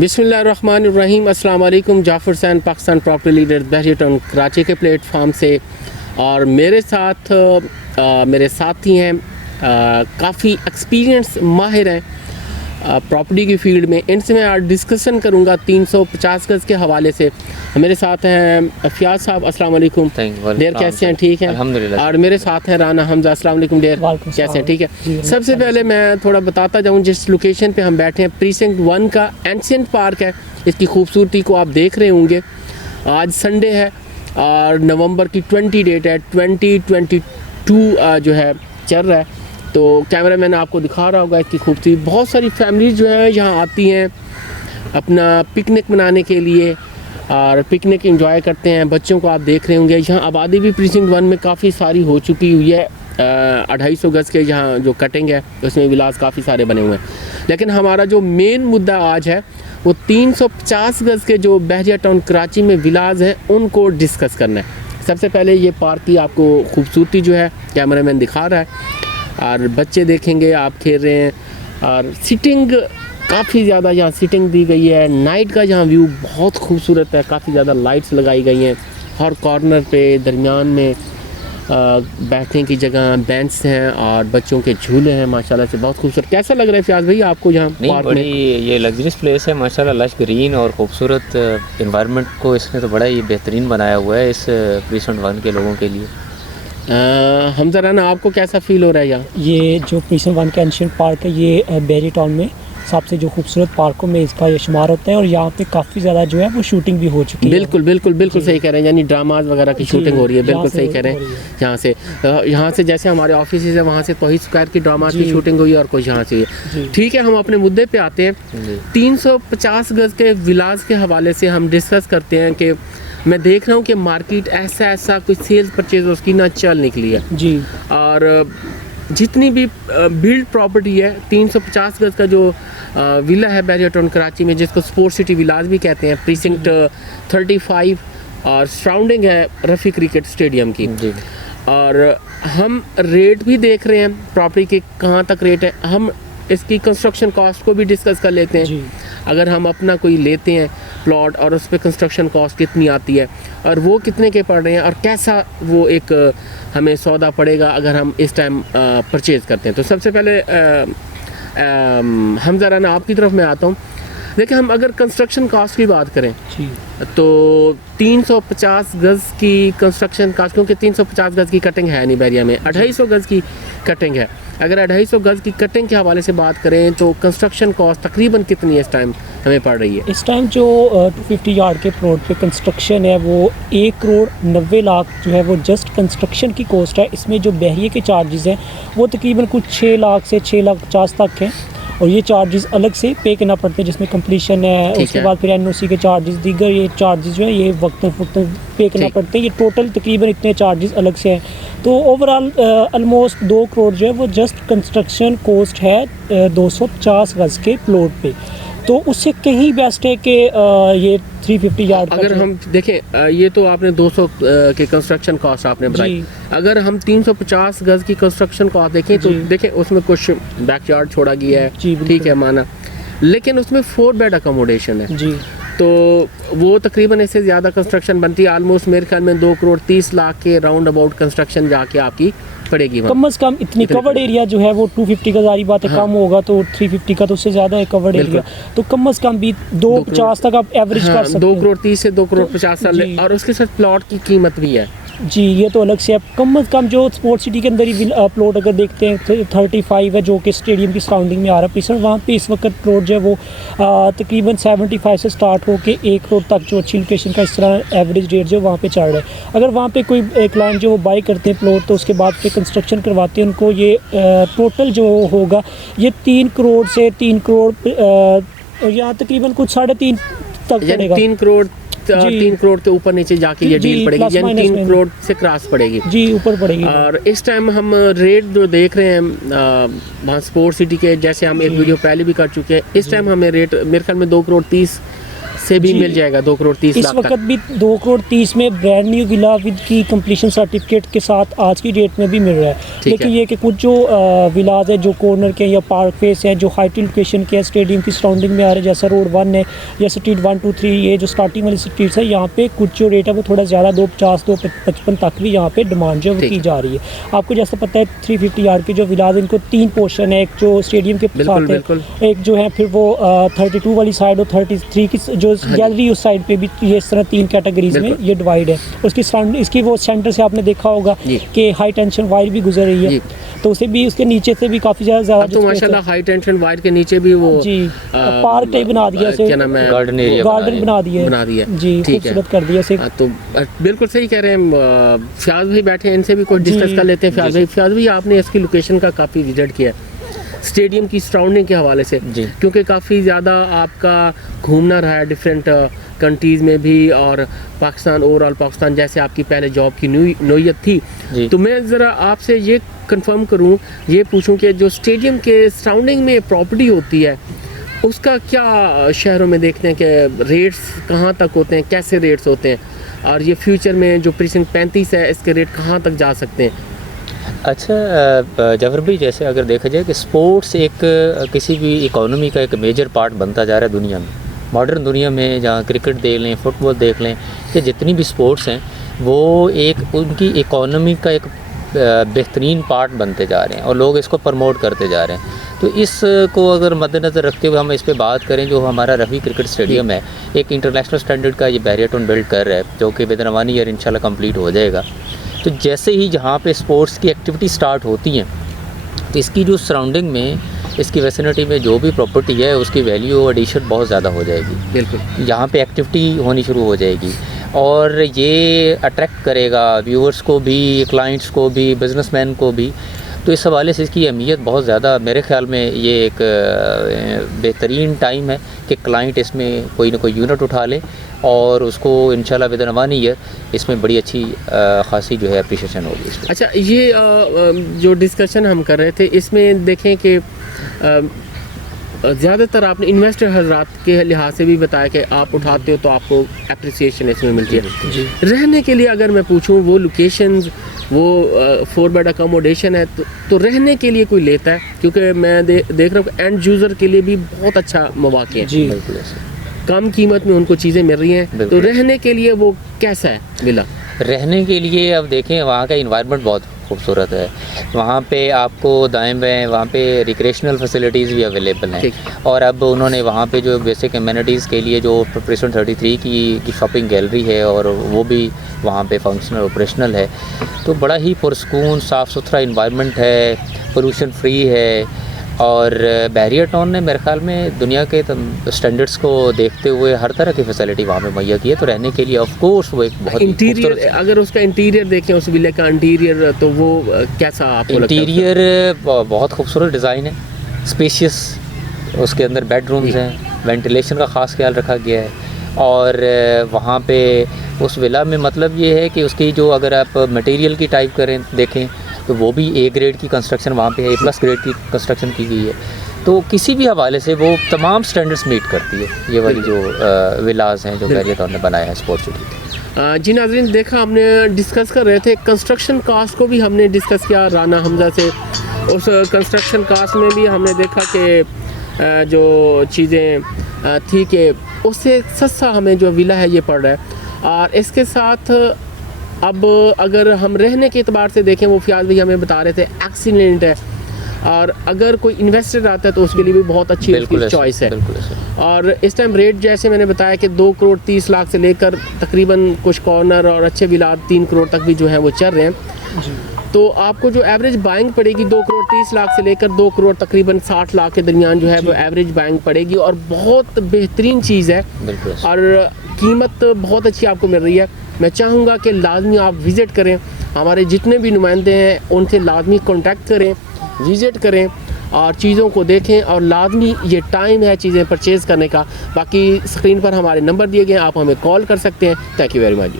बिस्मिल्लाहिर्रहमानिर्रहीम। अस्सलाम वालेकुम। जाफ़र हुसैन, पाकिस्तान प्रॉपर्टी लीडर, बहरिया टाउन कराची के प्लेटफार्म से। और मेरे साथ मेरे साथी हैं, काफ़ी एक्सपीरियंस माहिर हैं प्रॉपर्टी की फील्ड में। इनसे मैं आज डिस्कशन करूंगा 350 गज़ के हवाले से। मेरे साथ हैं फ़ियाज़ साहब, अस्सलाम वालेकुम। डेर कैसे हैं? ठीक हैं अल्हम्दुलिल्लाह। और मेरे साथ हैं राना हमजा, अस्सलाम वालेकुम डेर, कैसे हैं? ठीक है। सबसे पहले मैं थोड़ा बताता जाऊँ जिस लोकेशन पे हम बैठे हैं, प्रीसिंक्ट 1 का एंशिएंट पार्क है। इसकी खूबसूरती को आप देख रहे होंगे। आज संडे है और नवंबर की 20 डेट है, 2022 जो है चल रहा है। तो कैमरा मैन आपको दिखा रहा होगा इसकी खूबसूरती। बहुत सारी फैमिलीज जो हैं यहाँ आती हैं अपना पिकनिक मनाने के लिए और पिकनिक एंजॉय करते हैं। बच्चों को आप देख रहे होंगे। यहाँ आबादी भी प्रीसिंक्ट 1 में काफ़ी सारी हो चुकी हुई है। 250 गज़ के यहाँ जो कटिंग है उसमें विलास काफ़ी सारे बने हुए हैं। लेकिन हमारा जो मेन मुद्दा आज है वो 350 गज़ के जो बहरिया टाउन कराची में विलास हैं उनको डिस्कस करना है। सबसे पहले ये पार्क की आपको खूबसूरती जो है कैमरा मैन दिखा रहा है और बच्चे देखेंगे, आप खेल रहे हैं। और सिटिंग काफ़ी ज़्यादा यहाँ सिटिंग दी गई है। नाइट का यहाँ व्यू बहुत खूबसूरत है। काफ़ी ज़्यादा लाइट्स लगाई गई हैं हर कॉर्नर पे। दरमियान में बैठने की जगह बेंच हैं और बच्चों के झूले हैं। माशाल्लाह से बहुत खूबसूरत। कैसा लग रहा है फ़ियाज़ भाई आपको यहाँ पार्क में? ये लग्जरियस प्लेस है माशाल्लाह, लश ग्रीन और खूबसूरत इन्वायरमेंट को इसने तो बड़ा ही बेहतरीन बनाया हुआ है इस प्रीसिंक्ट 1 के लोगों के लिए। हम ज़रा ना, आपको कैसा फील हो रहा है यहाँ? ये जो प्रीसिंक्ट 1 का एंशिएंट पार्क है ये बहरिया टाउन में सबसे जो खूबसूरत पार्कों में इसका ये शुमार होता है। और यहाँ पे काफ़ी ज़्यादा जो है वो शूटिंग भी हो चुकी है। बिल्कुल सही कह रहे हैं। यानी ड्रामाज वगैरह की शूटिंग हो रही है। बिल्कुल सही कह रहे हैं। यहाँ से जैसे हमारे ऑफिस है वहाँ से तौहीद स्क्वायर की ड्रामाज की शूटिंग हुई और कुछ यहाँ से। ठीक है, हम अपने मुद्दे पे आते हैं। 350 गज़ के विलास के हवाले से हम डिस्कस करते हैं कि मैं देख रहा हूँ कि मार्केट ऐसा कुछ सेल्स परचेज उसकी ना चल निकली है जी। और जितनी भी बिल्ड प्रॉपर्टी है 350 गज़ का जो विला है बहरिया टाउन कराची में, जिसको स्पोर्ट्स सिटी विलास भी कहते हैं, प्रीसिंक्ट 35 और सराउंडिंग है रफ़ी क्रिकेट स्टेडियम की। और हम रेट भी देख रहे हैं प्रॉपर्टी के कहाँ तक रेट है। हम इसकी कंस्ट्रक्शन कॉस्ट को भी डिस्कस कर लेते हैं। अगर हम अपना कोई लेते हैं प्लॉट और उस पर कंस्ट्रक्शन कॉस्ट कितनी आती है और वो कितने के पड़ रहे हैं और कैसा वो एक हमें सौदा पड़ेगा अगर हम इस टाइम परचेज़ करते हैं। तो सबसे पहले हम ज़रा ना आपकी तरफ मैं आता हूँ। देखिए, हम अगर कंस्ट्रक्शन कॉस्ट की बात करें तो 350 गज़ की कंस्ट्रक्शन कॉस्ट, क्योंकि 350 गज़ की कटिंग है नहीं बहरिया में, 250 गज़ की कटिंग है। अगर 250 गज़ की कटिंग के हवाले से बात करें तो कंस्ट्रक्शन कॉस्ट तकरीबन कितनी है इस टाइम हमें पड़ रही है? इस टाइम जो 250 यार्ड के प्लॉट पे कंस्ट्रक्शन है वो 1,90,00,000 जो है वो जस्ट कंस्ट्रक्शन की कॉस्ट है। इसमें जो बहरिए के चार्जेस हैं वो तकरीबन कुछ 6 लाख से 6,50,000 तक हैं। और ये चार्जेस अलग से पे करना पड़ते हैं, जिसमें कंप्लीशन है, उसके बाद फिर एनओसी के चार्जेस, दीगर ये चार्जेस जो है ये वक्त पे करना पड़ते हैं। ये टोटल तकरीबन इतने चार्जेस अलग से हैं। तो ओवरऑल ऑलमोस्ट 2 करोड़ जो है वो जस्ट कंस्ट्रक्शन कॉस्ट है 250 गज़ के प्लॉट पे। तो उससे कहीं बेस्ट है कि ये 350 यार्ड। अगर हम देखें, ये तो आपने 200 के कंस्ट्रक्शन कॉस्ट आपने बताई। अगर हम 350 गज़ की कंस्ट्रक्शन कॉस्ट देखें तो देखें उसमें कुछ बैकयार्ड छोड़ा गया है, ठीक है माना, लेकिन उसमें 4 बेड अकोमोडेशन है जी। तो वो तकरीबन इससे ज़्यादा कंस्ट्रक्शन बनती है। आलमोस्ट मेरे ख्याल में 2 करोड़ 30 लाख के राउंड अबाउट कंस्ट्रक्शन जाके आपकी पड़ेगी। कम से कम इतनी कवर्ड एरिया जो है वो 250 का जारी बात है, कम होगा तो 350 का तो उससे ज़्यादा है कवर्ड एरिया। तो कम से कम भी 250 तक आप एवरेज कर सकते हैं। 2 करोड़ 30 से 2 करोड़ 50 और उसके साथ प्लॉट की कीमत भी है जी। ये तो अलग से है। कम से कम जो स्पोर्ट्स सिटी के अंदर ही प्लॉट अगर देखते हैं 35 है जो कि स्टेडियम की सराउंडिंग में आ रहा है प्रीसिंक्ट, वहाँ पे इस वक्त प्लॉट जो है वो तकरीबन 75 से स्टार्ट होकर 1 करोड़ तक जो अच्छी लोकेशन का इस तरह एवरेज रेट जो वहाँ पे चल रहा है। अगर वहाँ पे कोई क्लाइंट जो वो बाई करते हैं प्लॉट तो उसके बाद फिर कंस्ट्रक्शन करवाते हैं, उनको ये टोटल जो होगा ये 3 करोड़ से 3 करोड़ यहाँ तकरीबन कुछ 3.5 तक पड़ेगा। 3 करोड़ के ऊपर नीचे जाके ये डील पड़ेगी, यानी 3 करोड़ से क्रॉस पड़ेगी जी, ऊपर पड़ेगी। और इस टाइम हम रेट जो देख रहे हैं वहाँ स्पोर्ट्स सिटी के, जैसे हम एक वीडियो पहले भी कर चुके हैं, इस टाइम हमें रेट मेरे ख्याल में 2 करोड़ 30 से भी जी। मिल जाएगा 2 करोड़ 30 इस लाख वक्त तक। भी 2 करोड़ 30 में ब्रांड न्यू विला विद की कंप्लीशन सर्टिफिकेट के साथ आज की डेट में भी मिल रहा है। ठीक लेकिन है। ये कि कुछ जो विलाज है जो कॉर्नर के या पार्क फेस है जो हाइट लोकेशन के स्टेडियम की सराउंडिंग में आ रहे हैं, जैसा रोड 1 है या स्ट्रीट 1 2 3, ये जो स्टार्टिंग वाली स्ट्रीट्स है, यहाँ पे कुछ जो रेट है वो थोड़ा ज़्यादा 250 255 तक भी यहाँ पे डिमांड जो है वो ठीक की है। जा रही है। आपको जैसा पता है 350 यार्ड के जो विलाज, इनको 3 पोर्शन है, एक जो स्टेडियम के बिल्कुल, साथ है, बिल्कुल। एक जो है फिर वो 32 वाली साइड और 33 की जो गैलरी उस साइड पे भी, ये इस तरह 3 कैटेगरीज में बिल्कुल। ये डिवाइड है। उसकी सराउंड इसकी वो सेंटर से आपने देखा होगा जी। कि हाई टेंशन वायर भी गुजर रही है, जी। तो उसे भी उसके नीचे से भी काफ़ी ज़्यादा अब तो माशाल्लाह हाई टेंशन वायर के नीचे भी वो जी पार्क टाइप बना दिया क्या नाम है, गार्डन एरिया गार्डन बना दिया बना दिया है। जी, ठीक है। खूबसूरत कर दिया इसे। तो बिल्कुल सही कह रहे हैं। फ्याज भाई बैठे हैं, इनसे भी कुछ जी। डिस्कस कर लेते हैं। फ्याज भाई आपने इसकी लोकेशन का काफ़ी विजिट किया है स्टेडियम की सराउंडिंग के हवाले से, जी। क्योंकि काफ़ी ज़्यादा आपका घूमना रहा है डिफरेंट कंट्रीज़ में भी, और पाकिस्तान, ओवरऑल पाकिस्तान, जैसे आपकी पहले जॉब की नोयत थी। जी। तो मैं ज़रा आपसे ये कंफर्म करूं, ये पूछूं कि जो स्टेडियम के सराउंडिंग में प्रॉपर्टी होती है उसका क्या शहरों में देखते हैं कि रेट्स कहाँ तक होते हैं, कैसे रेट्स होते हैं, और ये फ्यूचर में जो प्रीसिंक्ट 35 है इसके रेट कहाँ तक जा सकते हैं? अच्छा जफर भाई, जैसे अगर देखा जाए कि स्पोर्ट्स एक किसी भी इकोनॉमी का एक मेजर पार्ट बनता जा रहा है दुनिया में, मॉडर्न दुनिया में, जहाँ क्रिकेट देख लें, फुटबॉल देख लें, कि जितनी भी स्पोर्ट्स हैं वो एक उनकी इकोनॉमी का एक बेहतरीन पार्ट बनते जा रहे हैं और लोग इसको प्रमोट करते जा रहे हैं। तो इसको अगर मद्देनज़र रखते हुए हम इस पे बात करें, जो हमारा रफ़ी क्रिकेट स्टेडियम है, एक इंटरनेशनल स्टैंडर्ड का ये बैरियटन बिल्ड कर रहा है, जो कि विद इन 1 ईयर इंशाल्लाह कंप्लीट हो जाएगा। तो जैसे ही जहाँ पे स्पोर्ट्स की एक्टिविटी स्टार्ट होती हैं, तो इसकी जो सराउंडिंग में, इसकी वेसिनिटी में जो भी प्रॉपर्टी है उसकी वैल्यू एडिशन बहुत ज़्यादा हो जाएगी। बिल्कुल। यहाँ पे एक्टिविटी होनी शुरू हो जाएगी और ये अट्रैक्ट करेगा व्यूअर्स को भी, क्लाइंट्स को भी, बिजनेसमैन को भी। तो इस हवाले से इसकी अहमियत बहुत ज़्यादा, मेरे ख़्याल में ये एक बेहतरीन टाइम है कि क्लाइंट इसमें कोई ना कोई यूनिट उठा ले और उसको इंशाल्लाह विद इन 1 ईयर इसमें बड़ी अच्छी खासी जो है अप्रिशिएशन होगी इसमें। अच्छा, ये जो डिस्कशन हम कर रहे थे इसमें देखें कि ज़्यादातर आपने इन्वेस्टर हजरात के लिहाज से भी बताया कि आप उठाते हो तो आपको अप्रिसिएशन इसमें मिलती है। रहने के लिए अगर मैं पूछूं, वो लोकेशंस, वो 4 बेड अकोमोडेशन है, तो रहने के लिए कोई लेता है? क्योंकि मैं देख रहा हूँ एंड यूज़र के लिए भी बहुत अच्छा मौक़ा है जी, बिल्कुल ऐसे। कम कीमत में उनको चीज़ें मिल रही हैं। तो बिल्कुल। रहने के लिए वो कैसा है विला? रहने के लिए अब देखें, वहाँ का इन्वायरमेंट बहुत खूबसूरत है। वहाँ पे आपको दाएं बाएं वहाँ पे रिक्रेशनल फैसिलिटीज़ भी अवेलेबल हैं, और अब उन्होंने वहाँ पे जो बेसिक एमिनिटीज़ के लिए जो प्रीसिंक्ट 33 की शॉपिंग गैलरी है, और वो भी वहाँ पे फंक्शनल ऑपरेशनल है। तो बड़ा ही पुरसकून साफ़ सुथरा इन्वायरमेंट है, पोल्यूशन फ्री है, और बैरियर टाउन ने मेरे ख्याल में दुनिया के स्टैंडर्ड्स को देखते हुए हर तरह की फैसिलिटी वहाँ पे मुहैया की है। तो रहने के लिए ऑफ कोर्स वो एक बहुत इंटीरियर, अगर उसका इंटीरियर देखें उस विले का इंटीरियर, तो वो कैसा आपको लगता है? इंटीरियर बहुत खूबसूरत डिज़ाइन है, स्पेशियस, उसके अंदर बेडरूम्स हैं, वेंटिलेशन का ख़ास ख्याल रखा गया है। और वहाँ पे उस विला में मतलब ये है कि उसकी जो, अगर आप मटेरियल की टाइप करें देखें, तो वो भी A ग्रेड की कंस्ट्रक्शन वहाँ पे है, A+ ग्रेड की कंस्ट्रक्शन की गई है। तो किसी भी हवाले से वो तमाम स्टैंडर्ड्स मीट करती है, ये वाली जो विलास हैं जो बैरियर टाउन ने बनाया है स्पोर्ट्स सिटी। जी नाज़रीन, देखा हमने डिस्कस कर रहे थे कंस्ट्रक्शन कास्ट को भी हमने डिस्कस किया राना हमजा से। उस कंस्ट्रक्शन कास्ट में भी हमने देखा कि जो चीज़ें थी कि उससे सस्ता हमें जो विला है ये पड़ रहा है। और इसके साथ अब अगर हम रहने के एतबार से देखें, वो फ्याज भाई हमें बता रहे थे एक्सीलेंट है, और अगर कोई इन्वेस्टर आता है तो उसके लिए भी बहुत अच्छी चॉइस है। और इस टाइम रेट जैसे मैंने बताया कि 2 करोड़ 30 लाख से लेकर तकरीबन कुछ कॉर्नर और अच्छे विला 3 करोड़ तक भी जो है वो चल रहे हैं। तो आपको जो एवरेज बाइंग पड़ेगी 2 करोड़ 30 लाख से लेकर 2 करोड़ तकरीबन 60 लाख के दरमियान जो है वो एवरेज बाइंग पड़ेगी, और बहुत बेहतरीन चीज़ है और कीमत बहुत अच्छी आपको मिल रही है। मैं चाहूँगा कि लाजमी आप विज़िट करें, हमारे जितने भी नुमाइंदे हैं उनसे लाजमी कॉन्टैक्ट करें, विज़िट करें और चीज़ों को देखें, और लाजमी ये टाइम है चीज़ें परचेज़ करने का। बाकी स्क्रीन पर हमारे नंबर दिए गए हैं, आप हमें कॉल कर सकते हैं। Thank you very much.